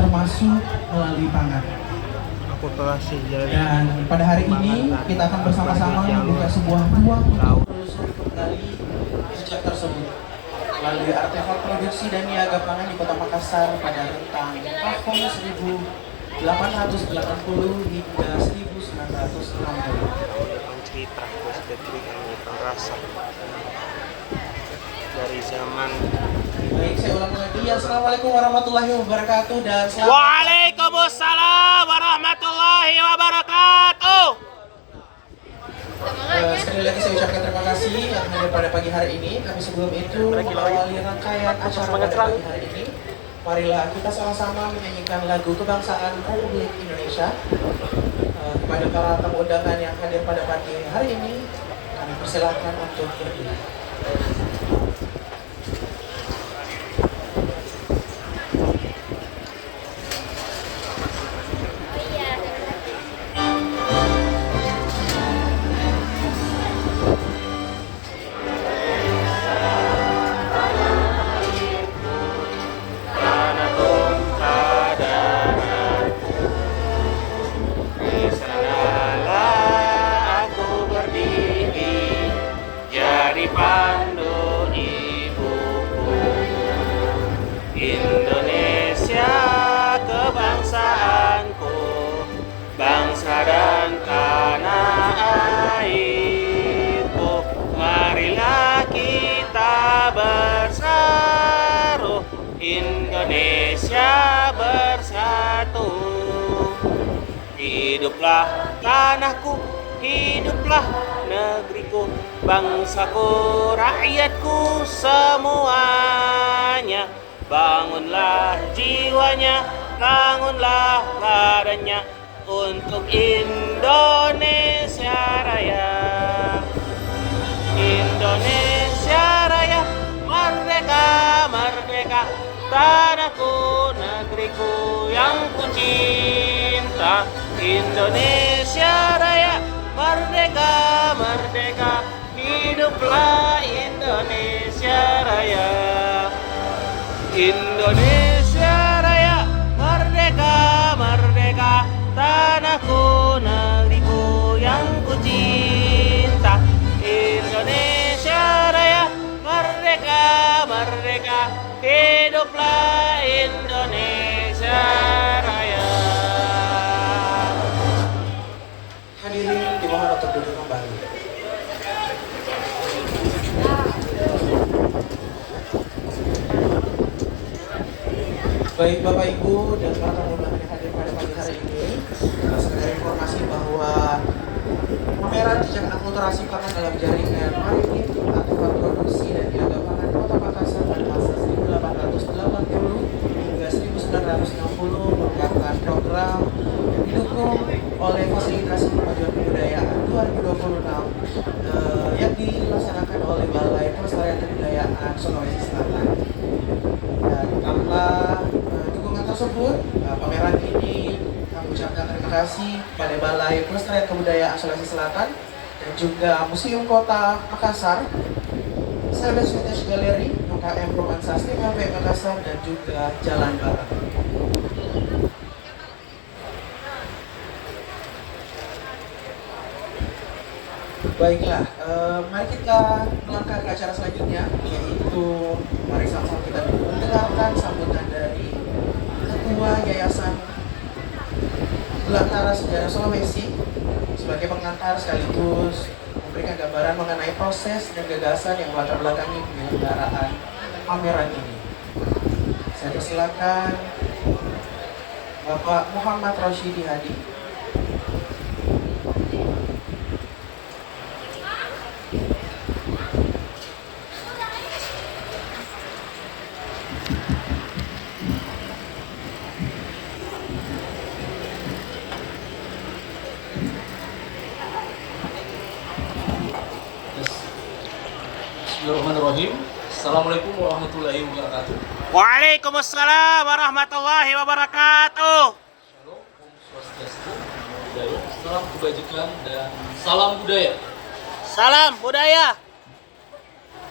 termasuk melalui pangan. Dan pada hari ini kita akan bersama-sama membuka sebuah ruang untuk menelusuri kembali jejak tersebut melalui artefak produksi dan niaga pangan di Kota Makassar pada rentang tahun 1880 hingga 1960. Cerita rasa dari zaman. Baik, saya ulang lagi. Assalamualaikum warahmatullahi wabarakatuh dan selamat. Waalaikumsalam warahmatullahi wabarakatuh. Sekali lagi saya ucapkan terima kasih yang hadir pada pagi hari ini. Tapi sebelum itu mengawali rangkaian acara pada pagi hari ini, marilah kita sama-sama menyanyikan lagu kebangsaan Republik Indonesia. Kepada para tamu undangan yang hadir pada pagi hari ini, kami persilahkan untuk berdiri. Indonesia kebangsaanku, bangsa dan tanah airku. Marilah kita bersatu, Indonesia bersatu. Hiduplah tanahku, hiduplah negeriku, bangsaku, rakyatku semuanya. Bangunlah jiwanya, bangunlah badannya untuk Indonesia Raya. Indonesia Raya, merdeka, merdeka, tanahku, negeriku yang ku cinta. Indonesia Raya, merdeka, merdeka, hiduplah Indonesia Raya. Indonesia Raya, merdeka, merdeka, tanahku, negeriku yang ku cinta. Indonesia Raya, merdeka, merdeka, hiduplah Indonesia Raya. Hadirin dimohon untuk duduk kembali. Baik Bapak Ibu dan para tamu undangan yang hadir pada pagi hari ini, sekedar informasi bahwa pameran jejak akulturasi pangan dalam jaringan maritim artefak produksi dan niaga pangan Kota Makassar pada masa 1880 hingga 1960 merupakan program yang didukung oleh Fasilitasi Kemajuan Kebudayaan 2026 yang dilaksanakan oleh Balai Pelestarian Kebudayaan Sulawesi Selatan. Dan tanpa dukungan tersebut, pameran ini kami ucapkan terima kasih pada Balai Pelestarian Kebudayaan Sulawesi Selatan dan juga Museum Kota Makassar, Service Vintage Gallery, UKM Perumahan Sastra LP Makassar, dan juga Jalan Barat. Baiklah, mari kita melangkah ke acara selanjutnya, yaitu mari sama-sama kita mendengarkan sambutan dari Ketua Yayasan Belantara Sejarah Sulawesi sebagai pengantar sekaligus memberikan gambaran mengenai proses dan gagasan yang melatar belakangi penyelenggaraan pameran ini. Saya persilakan Bapak Muhammad Rashidi Hadi. Bismillahirrahmanirrahim. Assalamualaikum warahmatullahi wabarakatuh. Waalaikumsalam warahmatullahi wabarakatuh. Shalom, Om Swastiastu, Namo Buddhaya, salam kebajikan dan salam budaya. Salam budaya.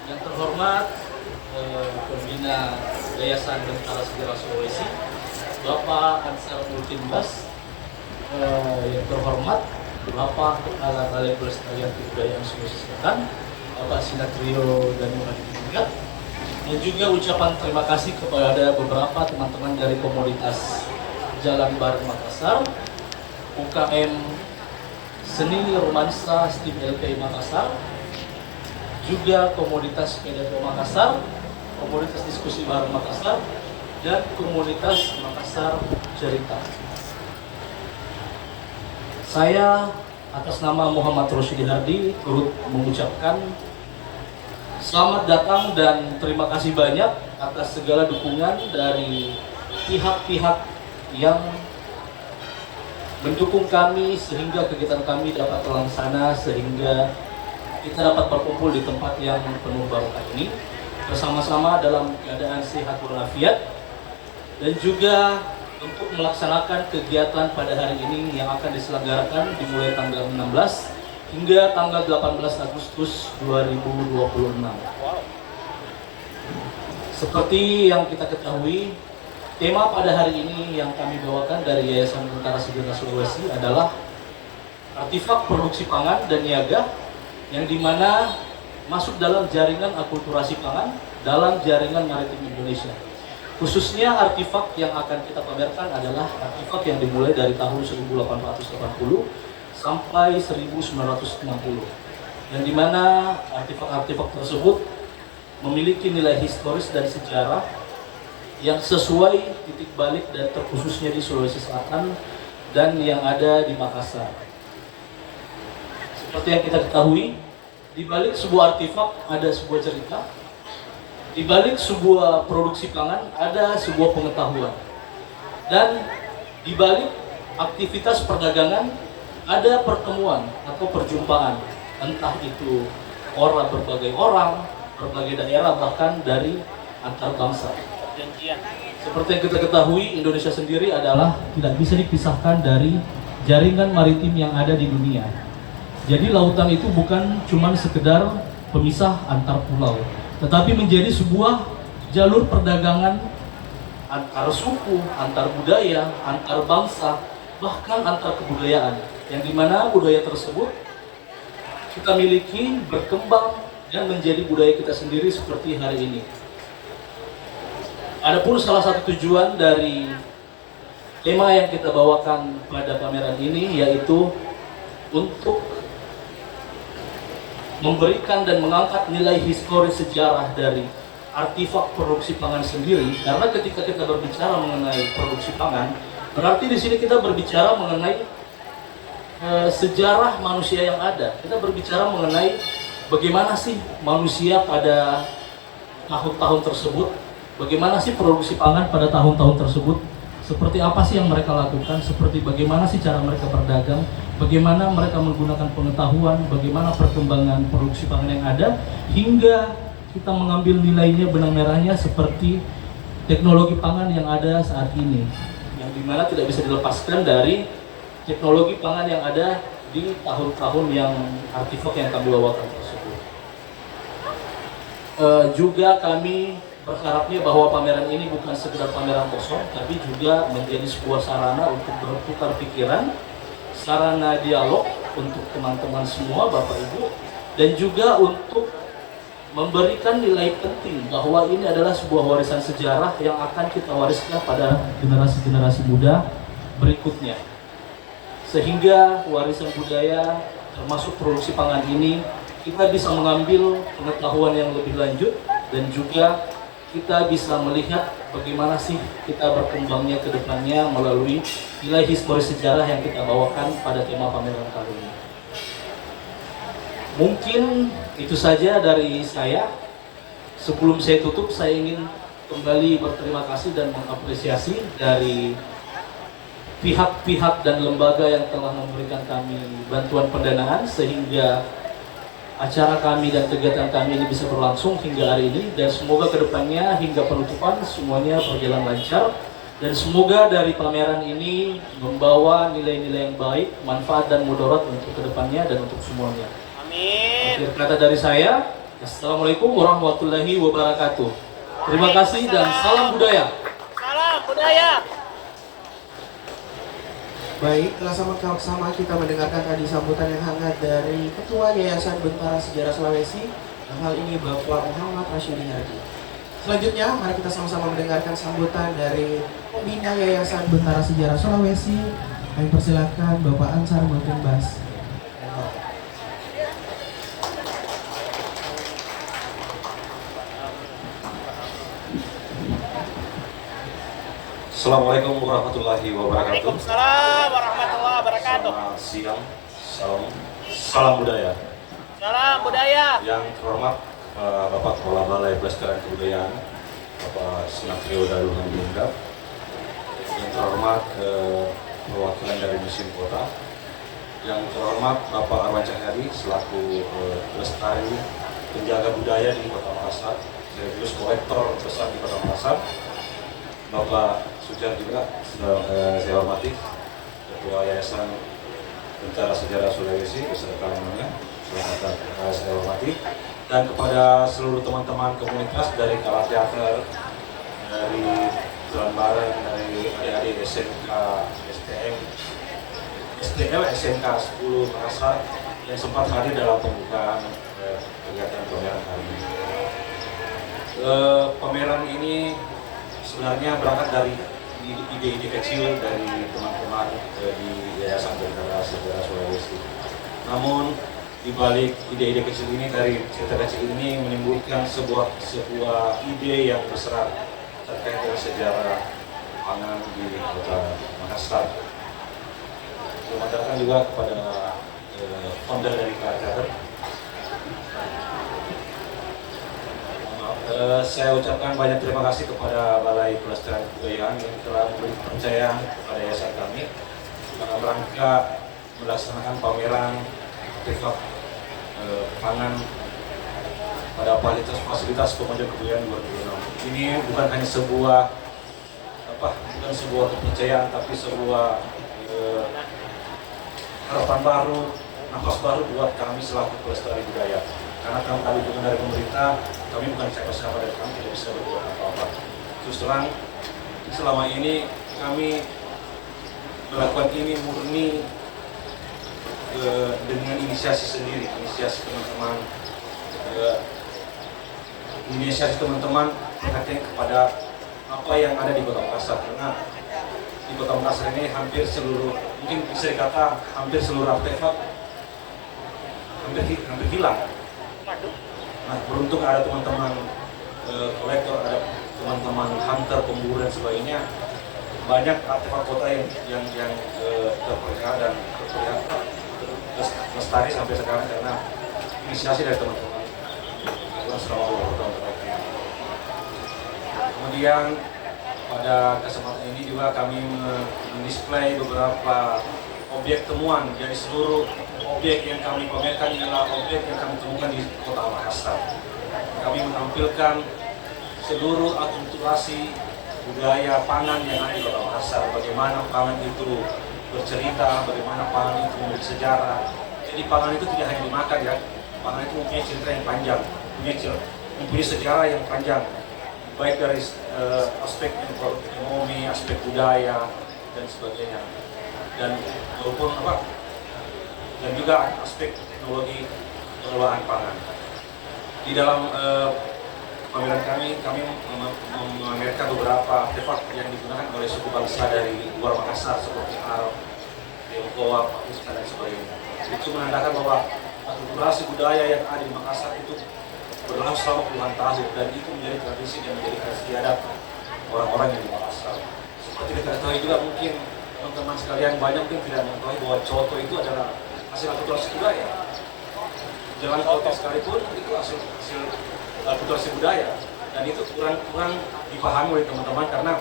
Yang terhormat Pembina Yayasan Belantara Sejarah Sulawesi, Bapak Ansar Mulkinbas, yang terhormat Bapak Kepala Balai Pelestarian Kebudayaan Sulawesi Selatan, Bapak Sinatrio dan Muhammad, dan juga ucapan terima kasih kepada beberapa teman-teman dari komunitas Jalan Bareng Makassar, UKM Seni Romansa STIM LPI Makassar, juga komunitas sepeda tua Makassar, komunitas diskusi bareng Makassar, dan komunitas Makassar Cerita. Saya atas nama Muhammad Rosyidi Hardi turut mengucapkan selamat datang dan terima kasih banyak atas segala dukungan dari pihak-pihak yang mendukung kami sehingga kegiatan kami dapat terlaksana, sehingga kita dapat berkumpul di tempat yang penuh barokah ini bersama-sama dalam keadaan sehat walafiat, dan juga untuk melaksanakan kegiatan pada hari ini yang akan diselenggarakan dimulai tanggal 16 hingga tanggal 18 Agustus 2026. Seperti yang kita ketahui, tema pada hari ini yang kami bawakan dari Yayasan Tentara Sejarah Sulawesi adalah artefak produksi pangan dan niaga, yang dimana masuk dalam jaringan akulturasi pangan dalam jaringan maritim Indonesia. Khususnya artefak yang akan kita pamerkan adalah artefak yang dimulai dari tahun 1880 sampai 1960, yang dimana artefak-artefak tersebut memiliki nilai historis dan sejarah yang sesuai titik balik dan terkhususnya di Sulawesi Selatan dan yang ada di Makassar. Seperti yang kita ketahui, di balik sebuah artefak ada sebuah cerita, di balik sebuah produksi pangan ada sebuah pengetahuan, dan di balik aktivitas perdagangan ada pertemuan atau perjumpaan, entah itu berbagai orang, berbagai daerah, bahkan dari antar bangsa. Seperti yang kita ketahui, Indonesia sendiri adalah tidak bisa dipisahkan dari jaringan maritim yang ada di dunia. Jadi lautan itu bukan cuma sekedar pemisah antar pulau, tetapi menjadi sebuah jalur perdagangan antar suku, antar budaya, antar bangsa, bahkan antar kebudayaan, yang dimana budaya tersebut kita miliki, berkembang, dan menjadi budaya kita sendiri seperti hari ini. Adapun salah satu tujuan dari tema yang kita bawakan pada pameran ini yaitu untuk memberikan dan mengangkat nilai historis sejarah dari artefak produksi pangan sendiri, karena ketika kita berbicara mengenai produksi pangan, berarti di sini kita berbicara mengenai sejarah manusia yang ada. Kita berbicara mengenai bagaimana sih manusia pada tahun-tahun tersebut, bagaimana sih produksi pangan pada tahun-tahun tersebut, seperti apa sih yang mereka lakukan, seperti bagaimana sih cara mereka berdagang, bagaimana mereka menggunakan pengetahuan, bagaimana perkembangan produksi pangan yang ada, hingga kita mengambil nilainya, benang merahnya, seperti teknologi pangan yang ada saat ini, yang dimana tidak bisa dilepaskan dari teknologi pangan yang ada di tahun-tahun yang artefak yang kami bawakan tersebut. Juga kami berharapnya bahwa pameran ini bukan sekedar pameran kosong, tapi juga menjadi sebuah sarana untuk bertukar pikiran, sarana dialog untuk teman-teman semua, Bapak Ibu, dan juga untuk memberikan nilai penting bahwa ini adalah sebuah warisan sejarah yang akan kita wariskan pada generasi-generasi muda berikutnya. Sehingga warisan budaya termasuk produksi pangan ini kita bisa mengambil pengetahuan yang lebih lanjut, dan juga kita bisa melihat bagaimana sih kita berkembangnya ke depannya melalui nilai historis sejarah yang kita bawakan pada tema pameran kali ini. Mungkin itu saja dari saya. Sebelum saya tutup, saya ingin kembali berterima kasih dan mengapresiasi dari pihak-pihak dan lembaga yang telah memberikan kami bantuan pendanaan sehingga acara kami dan kegiatan kami ini bisa berlangsung hingga hari ini, dan semoga kedepannya hingga penutupan semuanya berjalan lancar, dan semoga dari pameran ini membawa nilai-nilai yang baik, manfaat dan mudarat untuk kedepannya dan untuk semuanya. Amin. Akhir kata dari saya, Assalamualaikum warahmatullahi wabarakatuh. Terima kasih dan salam budaya. Salam budaya. Baik, telah sama-sama kita mendengarkan tadi sambutan yang hangat dari Ketua Yayasan Bentara Sejarah Sulawesi, dalam hal ini Bapak Muhammad Rashidi Hadi. Selanjutnya, mari kita sama-sama mendengarkan sambutan dari Pembina Yayasan Bentara Sejarah Sulawesi. Kami persilakan Bapak Ansar Maupun Bas. Assalamualaikum warahmatullahi wabarakatuh. Waalaikumsalam warahmatullahi wabarakatuh. Selamat siang, salam budaya. Salam budaya. Yang terhormat Bapak Kepala Balai Pelestarian Kebudayaan, Bapak Sunatrio Daluhan Bindap. Yang terhormat perwakilan dari Museum Kota. Yang terhormat Bapak Arwan Cahyadi selaku pelestari penjaga budaya di Kota Makassar, sekaligus kolektor besar di Kota Makassar. Bapak Sujar juga saya hormati, Ketua Yayasan Bentara Sejarah Sulawesi beserta lainnya, saya hormati, dan kepada seluruh teman-teman komunitas dari Kala Teater, dari Jalan Bareng, dari adik-adik SMK STM, SMK 10 Makassar yang sempat hadir dalam pembukaan kegiatan pameran kali ini. Pameran ini sebenarnya berangkat dari ide-ide kecil dari teman-teman di Yayasan Bentara Sejarah Sulawesi. Namun di balik ide-ide kecil ini, dari cerita kecil ini menimbulkan sebuah ide yang besar terkait dengan sejarah pangan di Kota Makassar. Selamat datang juga kepada founder dari Teater. Saya ucapkan banyak terima kasih kepada Balai Pelestarian Kebudayaan yang telah memberi kepercayaan kepada yayasan kami dalam rangka melaksanakan pameran artefak pangan pada fasilitas Pemuda Kebudayaan 2006. Ini bukan hanya sebuah kepercayaan, tapi sebuah harapan baru, nafas baru buat kami selaku pelestari budaya. Karena kami dukungan dari pemerintah, kami bukan siapa-siapa dan kami tidak bisa berbuat apa-apa. Terus terang, selama ini kami melakukan ini murni dengan inisiasi sendiri, inisiasi teman-teman perhatian kepada apa yang ada di Kota Makassar. Karena di Kota Makassar ini hampir seluruh, mungkin bisa dikata hampir seluruh artefak hampir hilang. Nah, beruntung ada teman-teman kolektor, ada teman-teman hunter, pemburu dan sebagainya. Banyak artefak kota yang terpelihara dan lestari sampai sekarang karena inisiasi dari teman-teman selama 20 tahun terakhir. Kemudian pada kesempatan ini juga kami mendisplay beberapa objek temuan dari seluruh objek yang kami pamerkan adalah objek yang kami temukan di Kota Makassar. Kami menampilkan seluruh akulturasi budaya pangan yang ada di Kota Makassar. Bagaimana pangan itu bercerita, bagaimana pangan itu memiliki sejarah. Jadi pangan itu tidak hanya dimakan ya, pangan itu mempunyai cerita yang panjang, mempunyai sejarah yang panjang, baik dari aspek ekonomi, aspek budaya dan sebagainya. Dan dan juga aspek teknologi pengelolaan pangan. Di dalam pameran kami memamerkan beberapa artefak yang digunakan oleh suku bangsa dari luar Makassar seperti Arab, Tionghoa, Pakistan dan sebagainya. Itu menandakan bahwa akulturasi budaya yang ada di Makassar itu berlangsung selama puluhan tahun dan itu menjadi tradisi dan menjadi istiadat orang-orang yang di Makassar. Seperti kita ketahui juga mungkin teman-teman sekalian banyak mungkin tidak mengetahui bahwa coto itu adalah hasil akulturasi budaya. Jalan kota sekalipun itu hasil akulturasi budaya dan itu kurang dipahami oleh teman-teman karena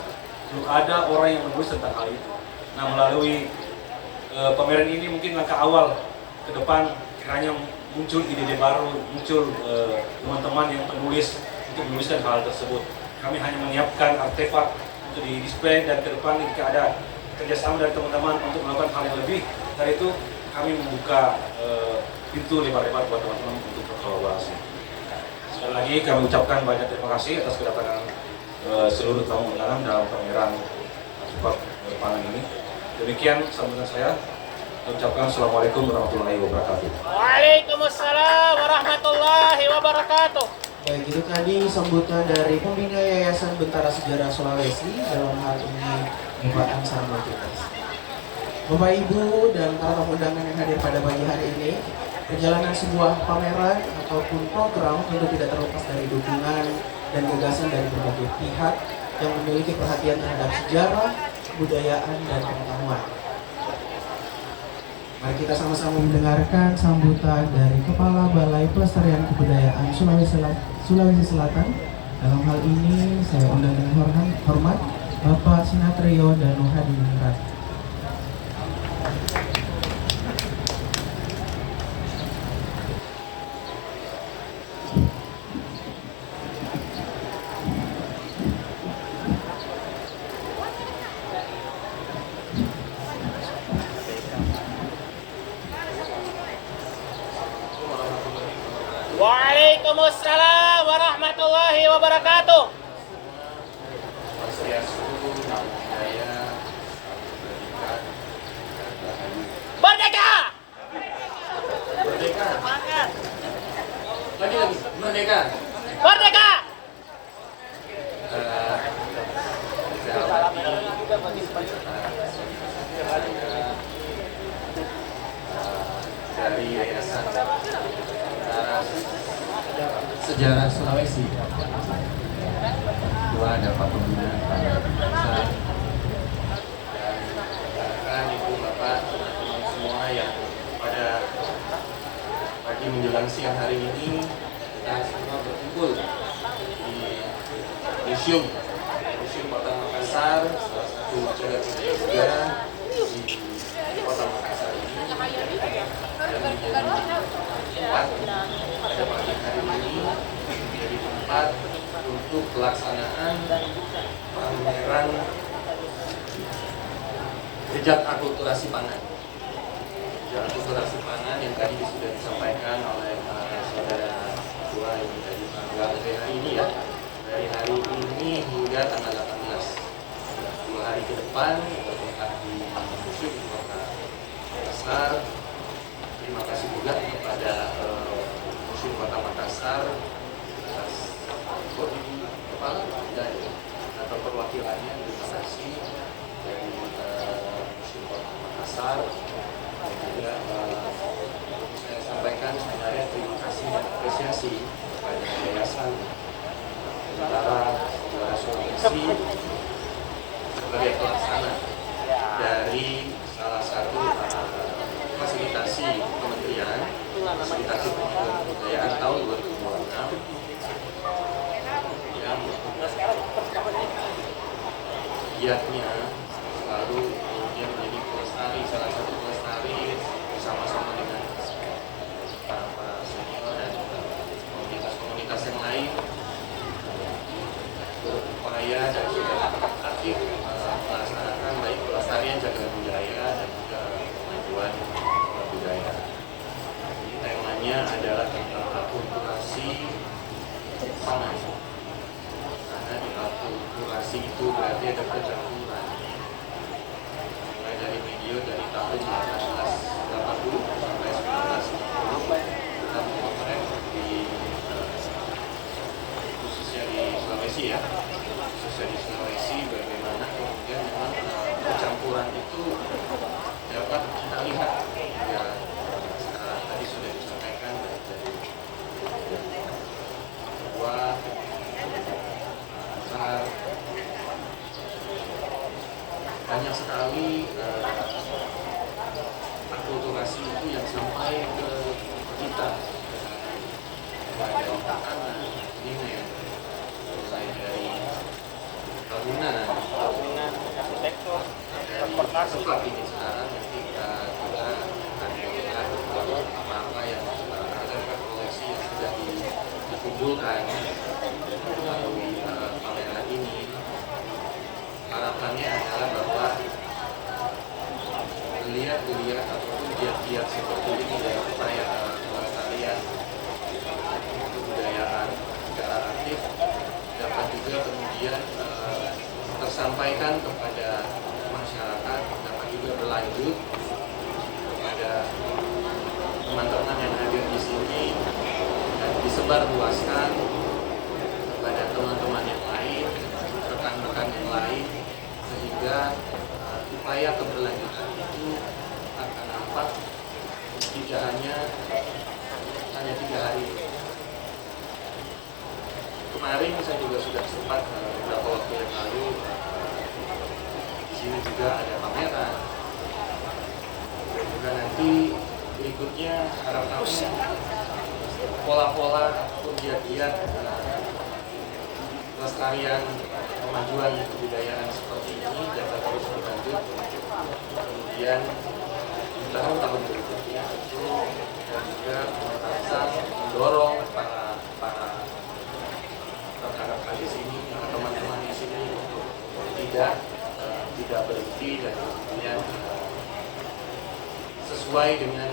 belum ada orang yang menulis tentang hal itu. Nah, melalui pameran ini mungkin langkah awal ke depan kiranya muncul ide-ide baru, muncul teman-teman yang penulis untuk menuliskan hal tersebut. Kami hanya menyiapkan artefak untuk di display dan ke depan jika ada kerjasama dari teman-teman untuk melakukan hal yang lebih dari itu, kami membuka pintu lebar-lebar buat teman-teman untuk berkolaborasi. Sekali lagi kami ucapkan banyak terima kasih atas kedatangan seluruh tamu undangan dalam pameran artefak pangan ini. Demikian sambutan saya. Ucapkan Assalamualaikum warahmatullahi wabarakatuh. Waalaikumsalam warahmatullahi wabarakatuh. Baik, itu tadi sambutan dari pembina Yayasan Bentara Sejarah Sulawesi, dalam hal ini Bapak Ansar Motives. Bapak Ibu dan para tamu undangan yang hadir pada pagi hari ini, perjalanan sebuah pameran ataupun program tentu tidak terlepas dari dukungan dan gagasan dari berbagai pihak yang memiliki perhatian terhadap sejarah, kebudayaan, dan pengetahuan. Mari kita sama-sama mendengarkan sambutan dari Kepala Balai Pelestarian Kebudayaan Sulawesi Selatan. Dalam hal ini saya undang dengan hormat Bapak Sinatrio Danu Hadiningrat. Waalaikumsalam warahmatullahi wabarakatuh. Merdeka! Merdeka. Lagi. Merdeka. Merdeka! Dari Yayasan Sejarah Sulawesi. Dua ada Pak Pembina, Pak Besar, dan Ibu Bapak semua yang pada pagi menjelang siang hari ini kita semua berkumpul di Museum Kota Makassar, salah satu cagar budaya sejarah di Kota Makassar ini, dan menjadi tempat pada pagi hari ini menjadi tempat untuk pelaksanaan pameran jejak akulturasi pangan. Jejak akulturasi pangan yang tadi sudah disampaikan oleh saudara Ketua ini dari tanggal dari hari ini ya, dari hari ini hingga tanggal 18, 2 hari ke depan bertempat di Museum Kota Makassar. Terima kasih juga kepada Museum Kota Makassar atas kepala dan atau perwakilannya. Terima kasih dari Museum Kota Makassar. Dan juga saya sampaikan sebenarnya terima kasih dan apresiasi kepada Yayasan Bentara Sejarah Sulawesi sebagai pelaksana dari salah satu fasilitasi kementerian, fasilitasi kebudayaan tahun 2026 yang giatnya selalu ingin menjadi pelestari, salah satu pelestari bersama-sama dengan para senior dan komunitas-komunitas yang lain berupaya dan sudah aktif melaksanakan baik pelestarian cagar budaya dan juga kemajuan budaya. Jadi temanya adalah tentang akulturasi pangan. Karena di akulturasi itu berarti ada percampuran. Mulai dari medio dari tahun 1980 sampai 1990 kita memotret di khususnya di Sulawesi ya, khususnya di Sulawesi bagaimana kemudian memang percampuran itu dapat kita lihat ya, sekarang tadi sudah disampaikan dari buah besar banyak sekali akulturasi itu yang sampai ke kita mulai dari makanan, kuliner, mulai dari bangunan, arsitektur, dari sekolah ini sekarang yang kita juga akan melihat apa yang ada koleksi yang sudah dikumpulkan melalui pameran ini. Harapannya adalah bahwa geliat-geliat ataupun giat-giat seperti ini dari upaya pelestarian kebudayaan secara aktif dapat juga kemudian tersampaikan kepada masyarakat, dapat juga lanjut kepada teman-teman yang hadir di sini dan disebarluaskan kepada teman-teman yang lain, rekan-rekan yang lain, sehingga upaya keberlanjutan itu akan nampak tidak hanya 3 hari. Kemarin saya juga sudah sempat beberapa waktu yang lalu di sini juga ada pameran. Dan nanti berikutnya harap kami pola-pola giat-giat pelestarian kemajuan kebudayaan seperti ini dapat terus berlanjut. Kemudian di tahun-tahun berikutnya itu dan juga merasa mendorong para rekan-rekan di sini, teman-teman di sini untuk tidak berhenti dan kemudian sesuai dengan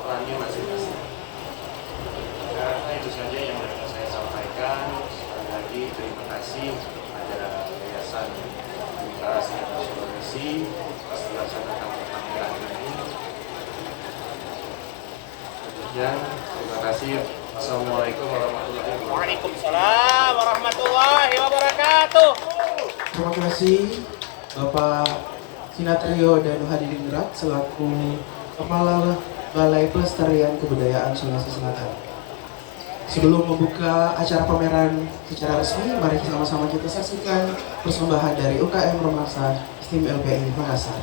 perannya masing-masing. Saya rasa itu saja yang dapat saya sampaikan. Sekali lagi terima kasih kepada Yayasan Literasi Sulawesi atas dilaksanakan pameran ini. Demikian, terima kasih. Assalamualaikum warahmatullahi wabarakatuh. Waalaikumsalam warahmatullahi wabarakatuh. Terima kasih Bapak Sinatrio dan Hadiningrat selaku Kepala Balai Pelestarian Kebudayaan Sulawesi Selatan. Sebelum membuka acara pameran secara resmi, mari sama-sama kita saksikan persembahan dari UKM Romaksa STIM LPI Makassar.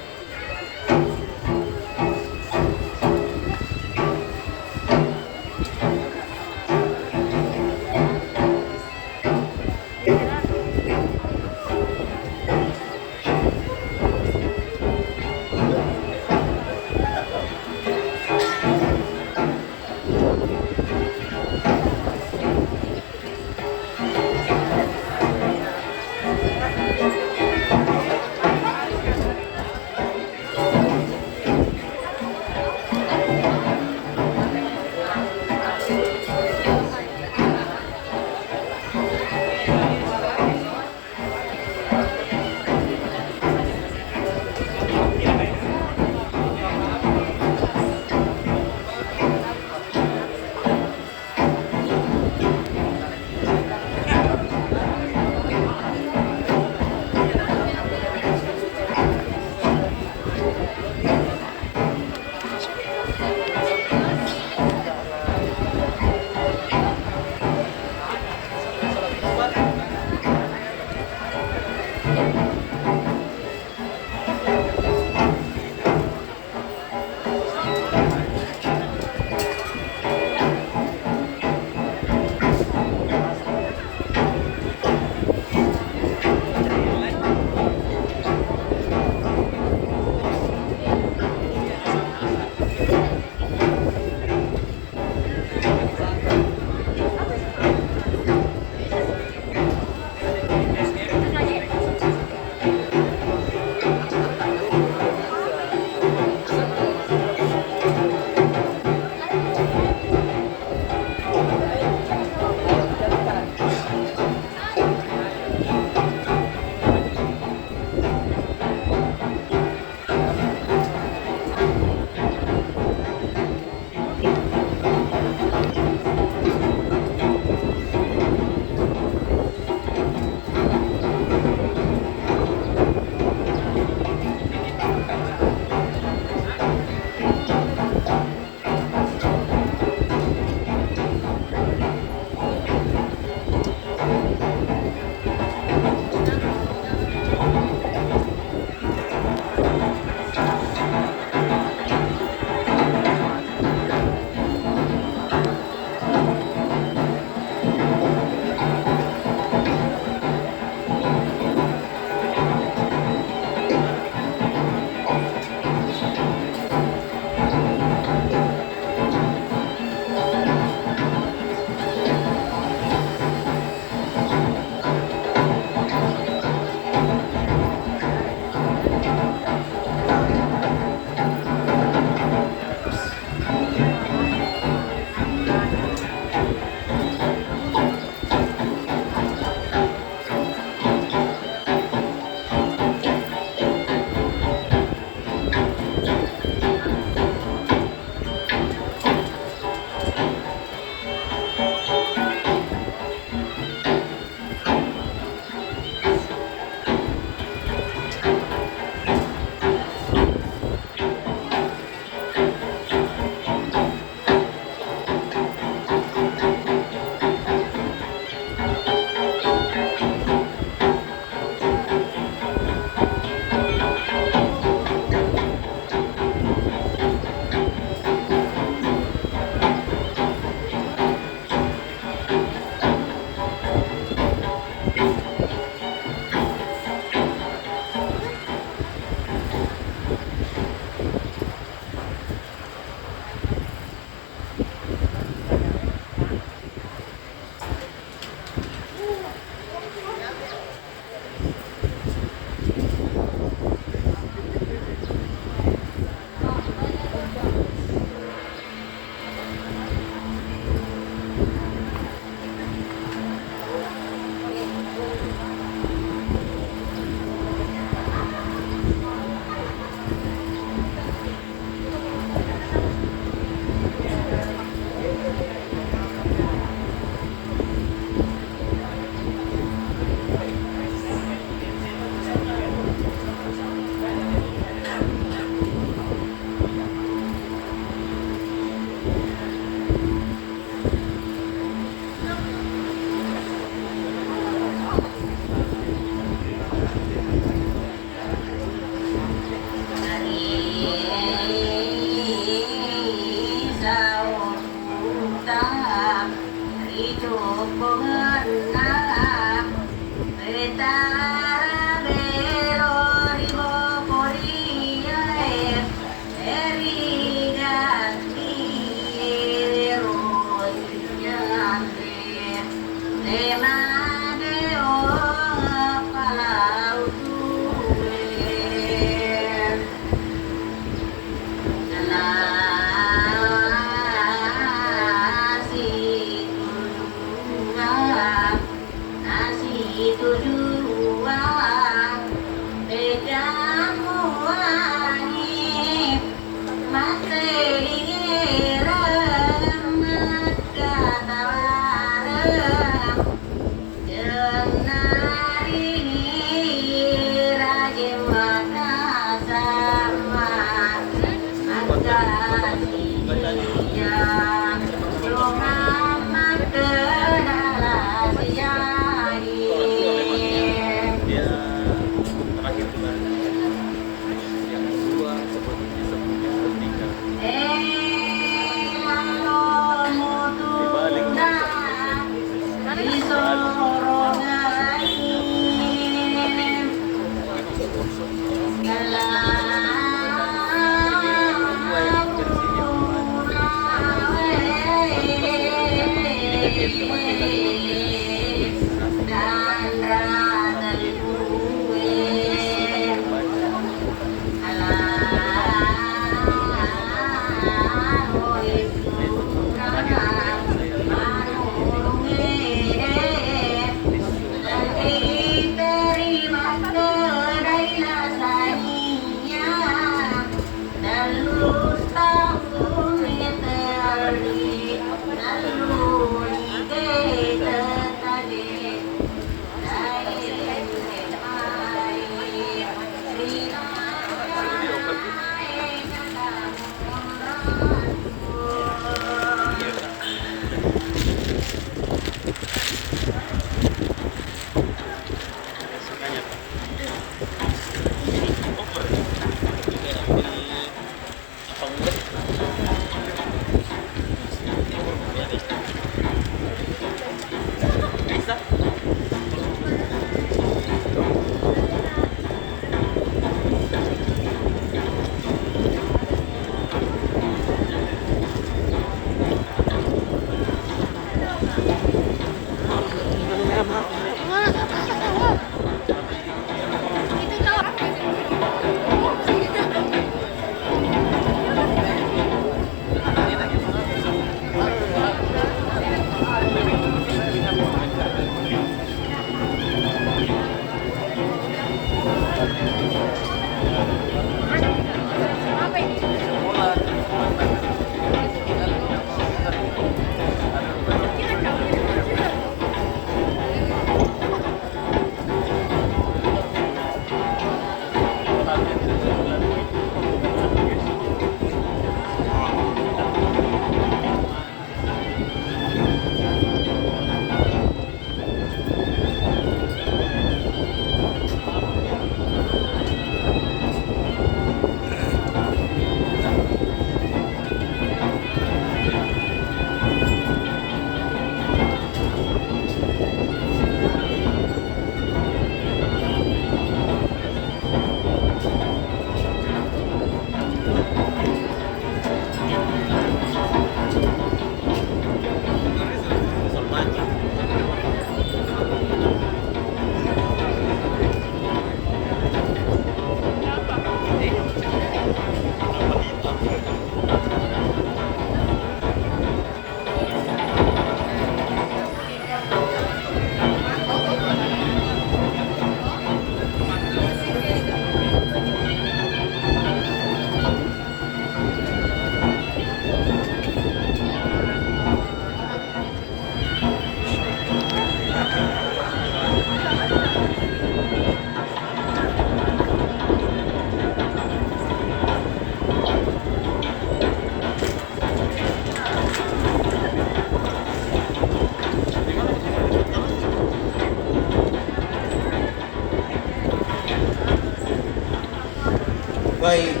Baik,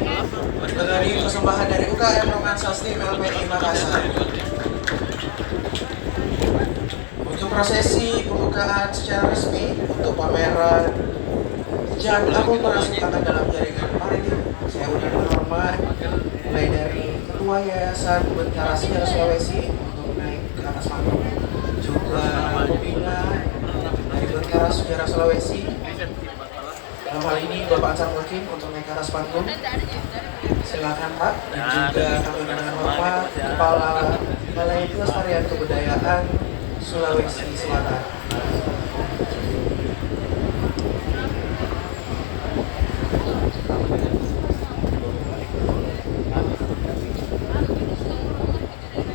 itu tadi persembahan dari UKM Romansa STIM LPI Makassar. Untuk prosesi pembukaan secara resmi untuk pameran dan akulturasi pangan dalam jaringan maritim, saya undang hormat mulai dari Ketua Yayasan Bentara Sejarah Sulawesi untuk naik ke atas panggung, juga pembina dari Bentara Sejarah Sulawesi. Dalam hal ini Bapak Ansar Mukim untuk naik ke atas panggung. Silakan Pak. Dan juga kami dengan hormat Kepala Balai Pelestarian Kebudayaan Sulawesi Selatan.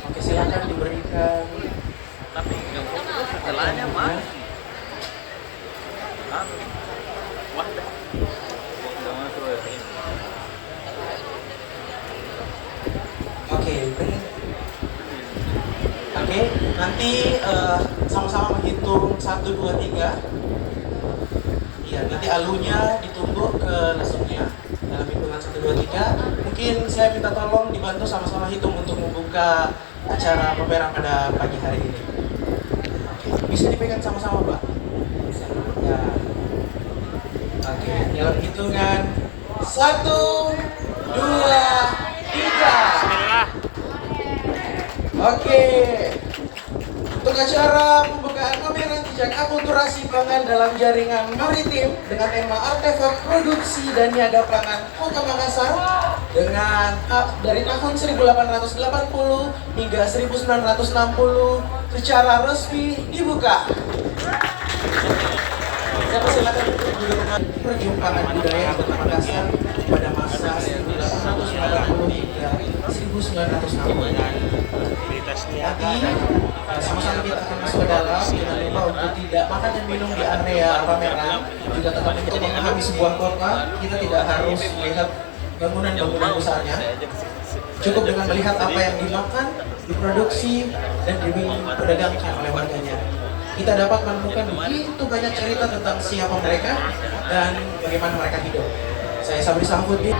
Oke, silakan diberikan. Setelahnya mah. Oke, nanti sama-sama menghitung 1, 2, 3. Iya, nanti alunya ditumbuk ke lesungnya dalam hitungan 1, 2, 3. Mungkin saya minta tolong dibantu sama-sama hitung untuk membuka acara pameran pada pagi hari ini. Oke, bisa dipegang sama-sama, Pak? Bisa. Ya. Oke, dalam hitungan 1, 2, 3. Oke. Untuk acara pembukaan pameran jejak akulturasi pangan dalam jaringan maritim dengan tema artefak produksi dan niaga pangan Kota Makassar dengan dari tahun 1880 hingga 1960 secara resmi dibuka. Saya persilakan untuk juga perjumpaan budaya Kota Makassar pada masa 1880 hingga 1960. Nanti sama-sama kita akan masuk ke dalam. Jangan lupa untuk tidak makan dan minum di area pameran. Juga tetap untuk memahami sebuah kota, kita tidak harus melihat bangunan-bangunan besarnya. Cukup dengan melihat apa yang dimakan, diproduksi, dan diperdagangkan oleh warganya. Kita dapat menemukan begitu banyak cerita tentang siapa mereka dan bagaimana mereka hidup. Saya Sabri Sahfuddin.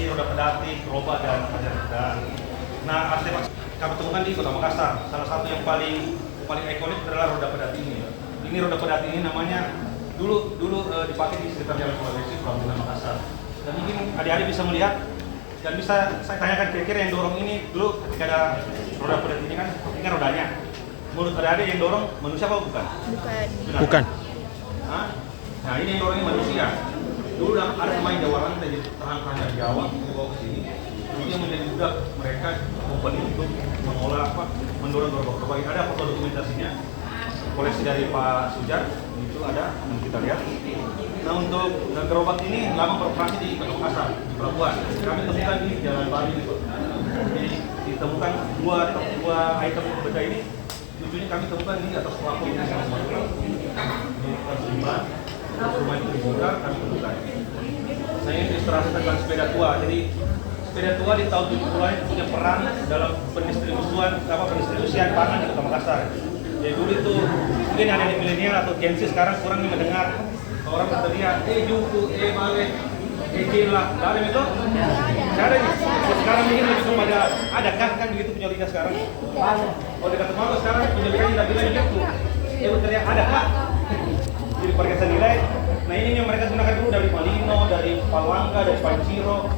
Roda pedati, gerobak dan macam-macam. Nah, artefak kami temukan di Kota Makassar. Salah satu yang paling ikonik adalah roda pedati ini. Ini roda pedati ini namanya dulu dipakai di sekitar Jalan Sulawesi, Pelabuhan Makassar. Dan mungkin adik-adik bisa melihat dan bisa saya tanyakan kira-kira yang dorong ini dulu ketika ada roda pedati ini kan rodanya. Menurut adik-adik yang dorong manusia apa bukan? Bukan. Nah, ini yang dorongnya manusia. Dulu ada pemain Jawa Lantai jadi terang-terang dari Jawa dibawa ke sini. Kemudian menjadi budak mereka open untuk mengolah mendorong gerobak-gerobak. Ada foto dokumentasinya, koleksi dari Pak Sujar itu ada yang kita lihat. Nah, untuk gerobak ini lama beroperasi di Kota Makassar, di pelabuhan. Kami temukan di Jalan Bali itu. Jadi ditemukan dua item benda ini. Lucunya kami temukan di atas pelapor ini sama di Kasiman. Rumah itu dibuka, kami temukan. Saya ingin ilustrasi tentang sepeda tua. Jadi sepeda tua di tahun 70-an punya peran dalam pendistribusian pangan di Kota Makassar. Jadi dulu itu mungkin ada di milenial atau Gen Z sekarang kurang mendengar orang berteriak, juku, balik, gila, nggak ada itu? Nggak ada nih. Sekarang ini lebih kepada ada kan begitu penyelidikan sekarang. Oh dekat rumah sekarang penyelidikan tidak bilang gitu. Dia berteriak ada kak. Jadi perkasa nilai. Nah ini yang mereka gunakan dulu dari Malino, dari Palangga, dari Panciro.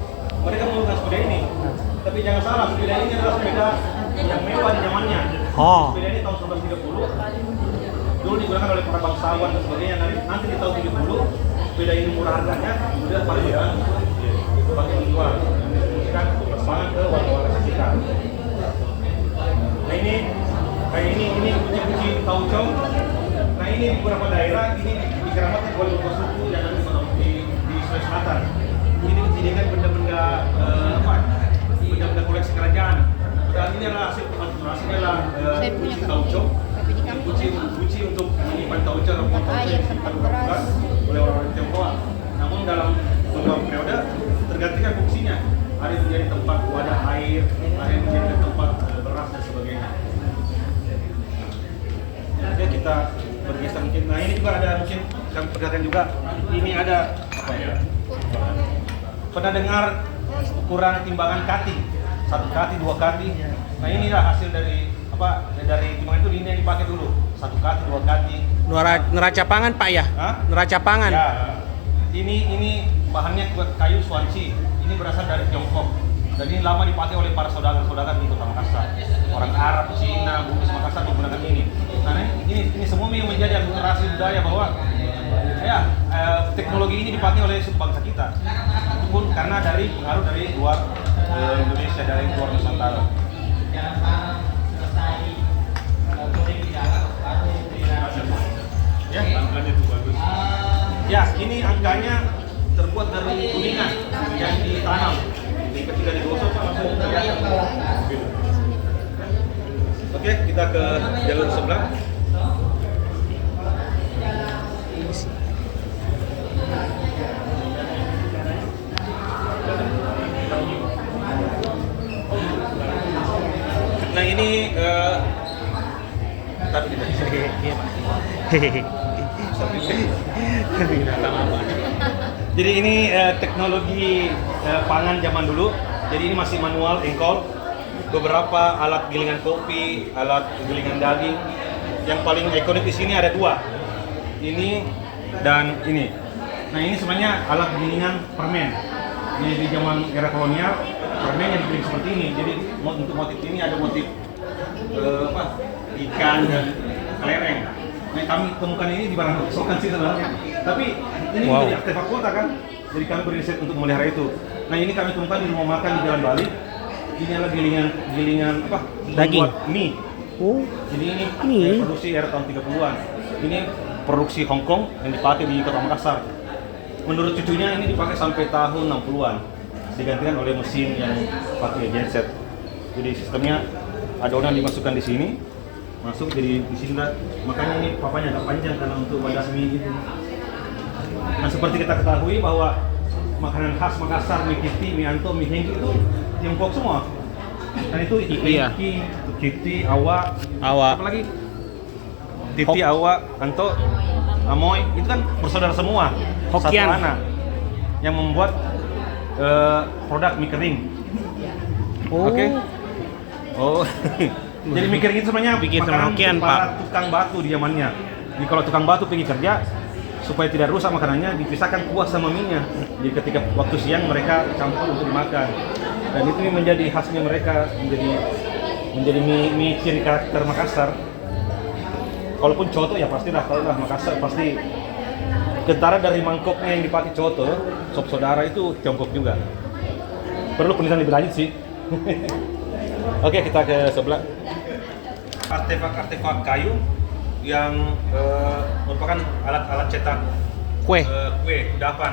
Mereka menggunakan sepeda ini. Tapi jangan salah, sepeda ini adalah sepeda yang mewah di zamannya. Sepeda ini tahun 1930. Dulu digunakan oleh para bangsawan dan sebagainya. Nanti di tahun 70, sepeda ini murah harganya, kemudian paling ya, pakai menjual. Kan semangat ke warga-warga sekitar. Nah ini, kayak ini kunci-kunci tauco. Nah ini di beberapa daerah ini dikeramatkan oleh beberapa suku yang ada di Sulawesi Selatan. Ini dijadikan benda-benda benda-benda koleksi kerajaan. Dan ini adalah hasil akulturasi adalah kunci tauco. Kunci untuk menyimpan tauco dalam tauco yang disimpan berbulan oleh orang-orang Tionghoa. Namun dalam beberapa periode tergantikan fungsinya. Ada yang menjadi tempat wadah air, ada yang menjadi tempat beras dan sebagainya. Oke, kita bergeser mungkin. Nah ini juga ada mungkin kami perlihatkan juga. Ini ada apa ya? Pernah dengar ukuran timbangan kati? 1 kati, 2 kati. Nah inilah hasil dari apa? Dari timbangan itu ini yang dipakai dulu. 1 kati, 2 kati. Neraca pangan Pak ya? Hah? Neraca pangan. Ya. Ini bahannya kayu Swansea. Ini berasal dari Tiongkok. Dan ini lama dipakai oleh para saudagar-saudagar di Kota Makassar. Orang Arab, Cina, Bugis Makassar menggunakan ini. Nah ini semua yang menjadi akulturasi budaya bahwa teknologi ini dipakai oleh suku bangsa kita. Itu pun karena dari pengaruh dari luar Indonesia, dari luar Nusantara. Ya, angkanya itu bagus. Ya, ini angkanya terbuat dari kuningan yang ditanam. Jadi ketika digosok langsung kelihatan. Oke, kita ke jalur sebelah. Nah ini tapi jadi ini teknologi pangan zaman dulu. Jadi ini masih manual engkol. Beberapa alat gilingan kopi, alat gilingan daging. Yang paling ikonik di sini ada 2. Ini dan ini. Nah ini sebenarnya alat gilingan permen. Jadi di zaman era kolonial permen yang digiling seperti ini. Jadi untuk motif ini ada motif ikan dan kelereng. Nah kami temukan ini di barang sokan sih sebenarnya. Tapi ini menjadi artefak kota kan. Jadi kami beriset untuk memelihara itu. Nah ini kami temukan di rumah makan di Jalan Bali. Ini adalah gilingan daging mie. Oh. Jadi ini produksi era tahun 30-an. Ini produksi Hong Kong yang dipakai di Kota Makassar. Menurut cucunya ini dipakai sampai tahun 60-an. Digantikan oleh mesin yang pakai genset. Jadi sistemnya adonan dimasukkan di sini, masuk jadi di sini lah. Makanya ini papanya agak panjang karena untuk wadah mie gitu. Nah seperti kita ketahui bahwa makanan khas Makassar, mie kiti, mie anto, mie hengki itu Tiongkok semua. Dan itu hengki, kiti, awa, apalagi titi, awa, anto, amoy, itu kan bersaudara semua. Hokian. Satu anak yang membuat produk mie kering. Oke. Oh. Jadi mie kering itu sebenarnya makanan Hokian, untuk para tukang batu di zamannya. Jadi kalau tukang batu pergi kerja supaya tidak rusak makanannya dipisahkan kuah sama mie-nya. Jadi ketika waktu siang mereka campur untuk dimakan. Dan itu menjadi khasnya mereka, menjadi mie ciri karakter Makassar. Kalaupun coto ya pastilah kalau lah Makassar pasti kentara dari mangkoknya yang dipakai coto, sop saudara itu Tiongkok juga. Perlu penelitian lebih lanjut sih. Oke, kita ke sebelah. Artefak-artefak kayu yang merupakan alat-alat cetak kue, kudapan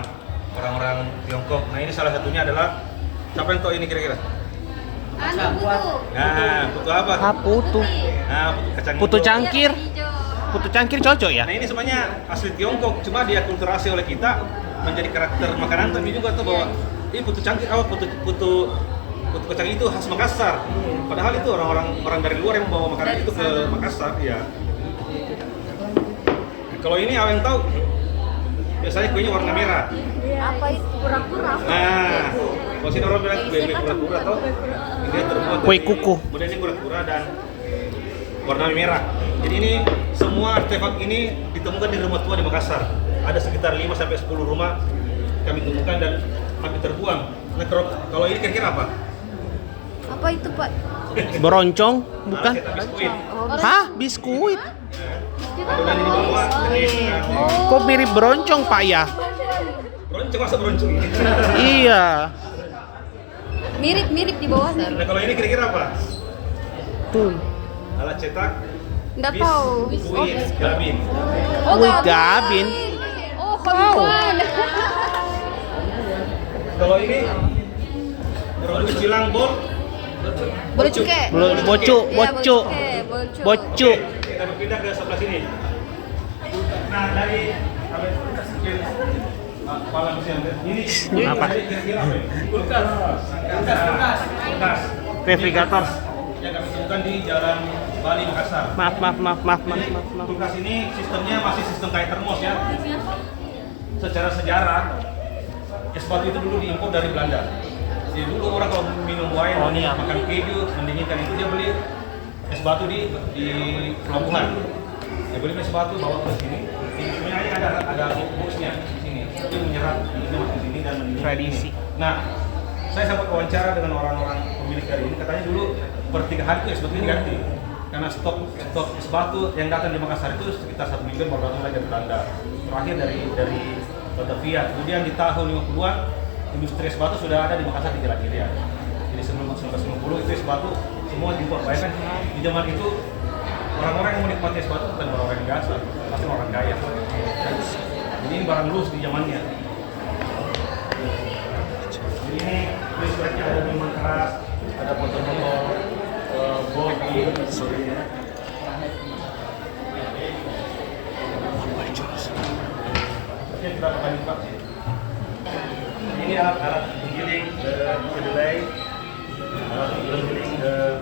orang-orang Tiongkok. Nah ini salah satunya adalah siapa yang tahu ini kira-kira? Nah, putu apa? Putu. Nah, putu kacang Putu hijau. cangkir. Putu cangkir cocok ya? Nah ini sebenarnya asli Tiongkok, cuma diakulturasi oleh kita menjadi karakter makanan. Tapi juga tuh bahwa ini putu cangkir, putu kacang itu khas Makassar. Padahal itu orang dari luar yang membawa makanan itu ke Makassar, ya. Kalau ini yang tahu, biasanya kuenya warna merah. Apa itu? Kura-kura. Nah, kalau sini orang bilang kue kura-kura atau dia terbuat Kue dari kuku. modelnya kura-kura dan warna merah. Jadi ini semua artefak ini ditemukan di rumah tua di Makassar. Ada sekitar 5-10 rumah kami temukan dan kami terbuang. Nah kalau ini kira-kira apa? Apa itu, Pak? Beroncong, bukan? Cetak biskuit. Hah? Biskuit? Adonan ini dibawa ke Kok mirip beroncong, Pak ya? Beroncong, masa beroncong ini? Iya. Mirip di bawahnya. Nah kalau ini kira-kira apa? Tuh. Alat cetak Enggak tahu. biskuit, gabin. Oh, Kue gabin. Oh, kawan. Kalau ini produksi bilang bol Boleh cuke. Bocu, Iya, bocu, bocu. bocu. kita berpindah ke sebelah sini. Nah dari kepala mesin ini Apa? dari kira-kira apa? Kulkas. Refrigerator. Yang kami temukan di Jalan Bali Makassar. Maaf. Kulkas ini sistemnya masih sistem kayak termos ya. Secara sejarah, es batu itu dulu diimpor dari Belanda. Jadi dulu orang kalau minum wine, makan keju, mendinginkan itu dia beli es batu di pelabuhan. Dia beli es batu bawa ke sini. Ini sebenarnya ada boxnya di sini. Dia menyerap ini masuk ke sini dan mendinginkan. Tradisi. Nah, saya sempat wawancara dengan orang-orang pemilik dari ini. Katanya dulu per 3 hari itu es batu diganti. Karena stok es batu yang datang di Makassar itu sekitar 1 minggu baru datang lagi dari Belanda. Terakhir dari Batavia. Kemudian di tahun 50-an industri es batu sudah ada di Makassar di Jalan Irian. Jadi sebelum 1950 itu es batu semua diimpor. Bayangkan di zaman itu orang-orang yang menikmati es batu bukan orang-orang yang biasa, pasti orang kaya. Jadi ini barang lus di zamannya. Jadi ini listriknya ada minuman keras, ada botol-botol, bogi, Oke, kita akan buka. Ini alat penggiling kedelai, alat penggiling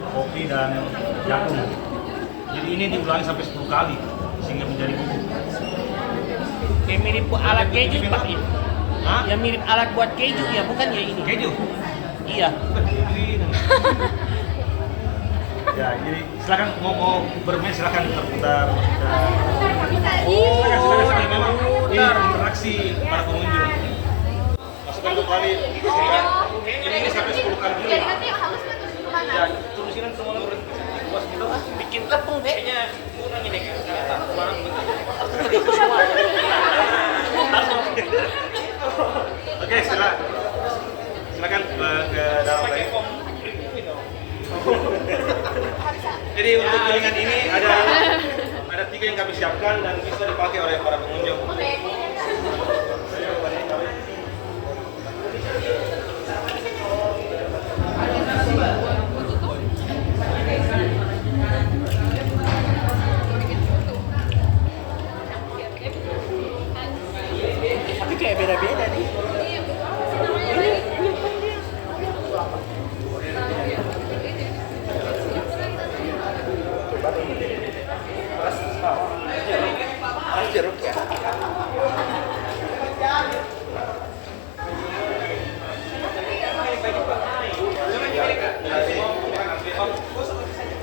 kopi dan jagung. Jadi ini diulangi sampai 10 kali sehingga menjadi bubuk. Kayak mirip alat keju Pak. Hah? Yang mirip alat buat keju ya, bukan ya ini? Keju? Iya. Ya, jadi silakan mau bermain silakan berputar. Oh, Silakan memang ini interaksi para pengunjung. Masukkan kembali. Ini sampai 10 kali dulu. Ya, tulisan semua berhenti. Puas gitu. Bikin tepung deh. Kayaknya kurang ini Oke, silakan ke dalam lagi. Jadi untuk gilingan ini ada 3 yang kami siapkan dan bisa dipakai oleh para pengunjung. Tapi kayak beda-beda nih. Jeruk ya.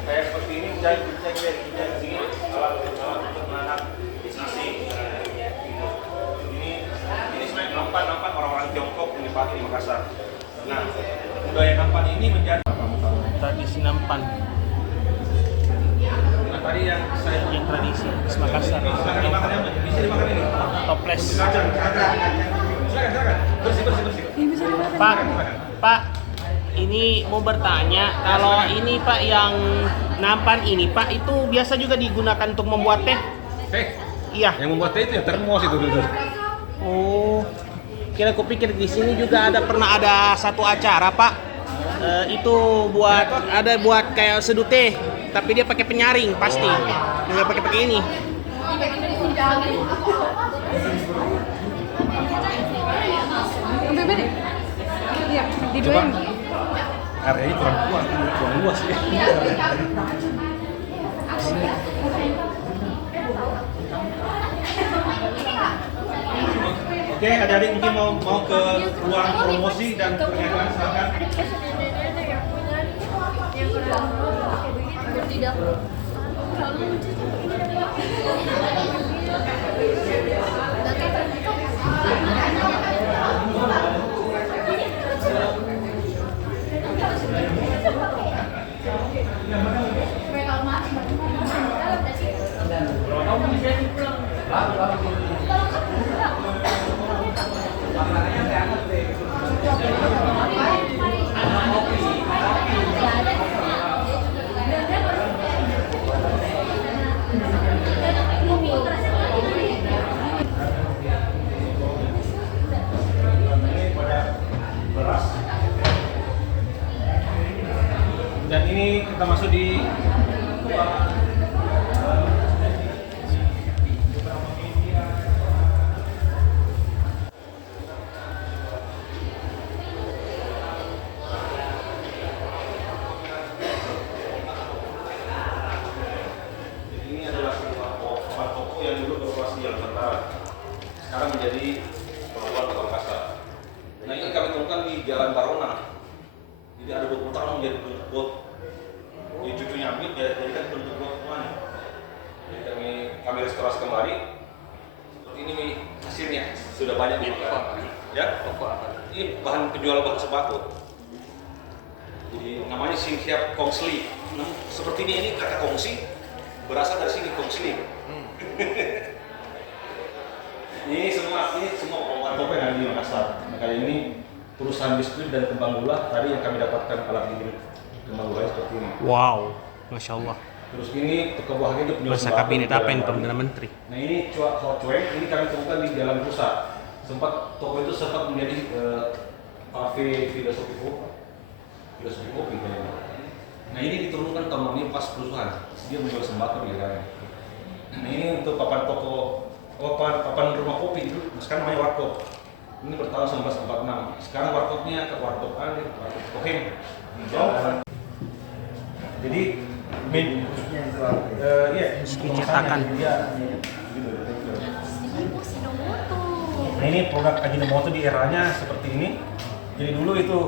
Kayak seperti ini bisa di sini alat untuk menanak nasi. Ini sebenarnya nampan orang-orang Tiongkok yang dipakai di Makassar. Nah, budaya nampan ini menjadi Tradisi nampan. Nah, tadi yang saya Yang tradisi di Makassar. silakan dimakan ya, bisa dimakan ini. Toples. Silakan. Bersih. Pak, ini mau bertanya, kalau ini Pak yang nampan ini Pak itu biasa juga digunakan untuk membuat teh? Teh, Iya. yang membuat teh itu ya termos itu dulu. Oh, kira aku pikir di sini juga pernah ada satu acara Pak. Itu buat kayak seduh teh, tapi dia pakai penyaring pasti, nggak pakai ini. Coba areanya kurang luas ya. Oke, adik-adik mungkin mau ke ruang promosi dan pernyataan silakan. kita masuk di ini adalah sebuah toko yang dulu beroperasi di Nusantara. Sekarang menjadi pengelola Kota Makassar. Nah ini kami temukan di Jalan Barona. Jadi ada 20 tahun menjadi penutup bot. Jadi cucunya ambil jadikan penutup bot semuanya. Jadi kami restorasi kembali. Seperti ini nih hasilnya sudah banyak dipakai. Ya, ini bahan penjual bahan sembako. Jadi namanya Singhiap Kongsli. Nah, seperti ini kata kongsi berasal dari sini Kongsli. Ini semua pengolahan topeng yang ada di Makassar. Nah, kali ini perusahaan biskuit dan kembang gula tadi yang kami dapatkan alat bikin kembang gula seperti ini. Wow, masya Allah. Terus ini toko buah hidup penjual Masa sembako kabinet di apa Jalan ini Bali. Perdana Menteri? Nah ini cuek ini kami temukan di Jalan Rusa. Toko itu sempat menjadi kafe filosofi kopi kayaknya. Nah ini diturunkan tahun ini pas kerusuhan. Dia menjual sembako di daerahnya. Nah ini untuk papan rumah kopi itu, sekarang namanya warkop. Ini bertahun 1946. Sekarang warkopnya ke warkop Andi, warkop Kohem. Jadi Cetakan. Nah ini produk Ajinomoto di eranya seperti ini. Jadi dulu itu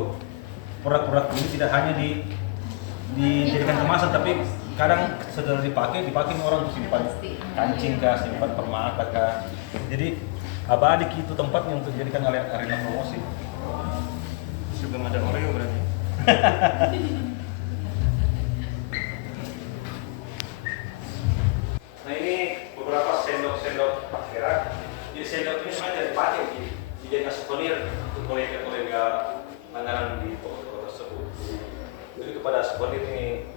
produk-produk ini tidak hanya dijadikan kemasan, tapi kadang setelah dipakai orang untuk simpan kancing kah, simpan permata kah. Jadi abadik itu tempat yang untuk dijadikan arena promosi. Sebelum ada Oreo berarti. Nah ini beberapa sendok perak. Jadi sendok ini sebenarnya tidak dipakai, dijadikan souvenir untuk kolega-kolega langganan di toko tersebut. Jadi kepada souvenir ini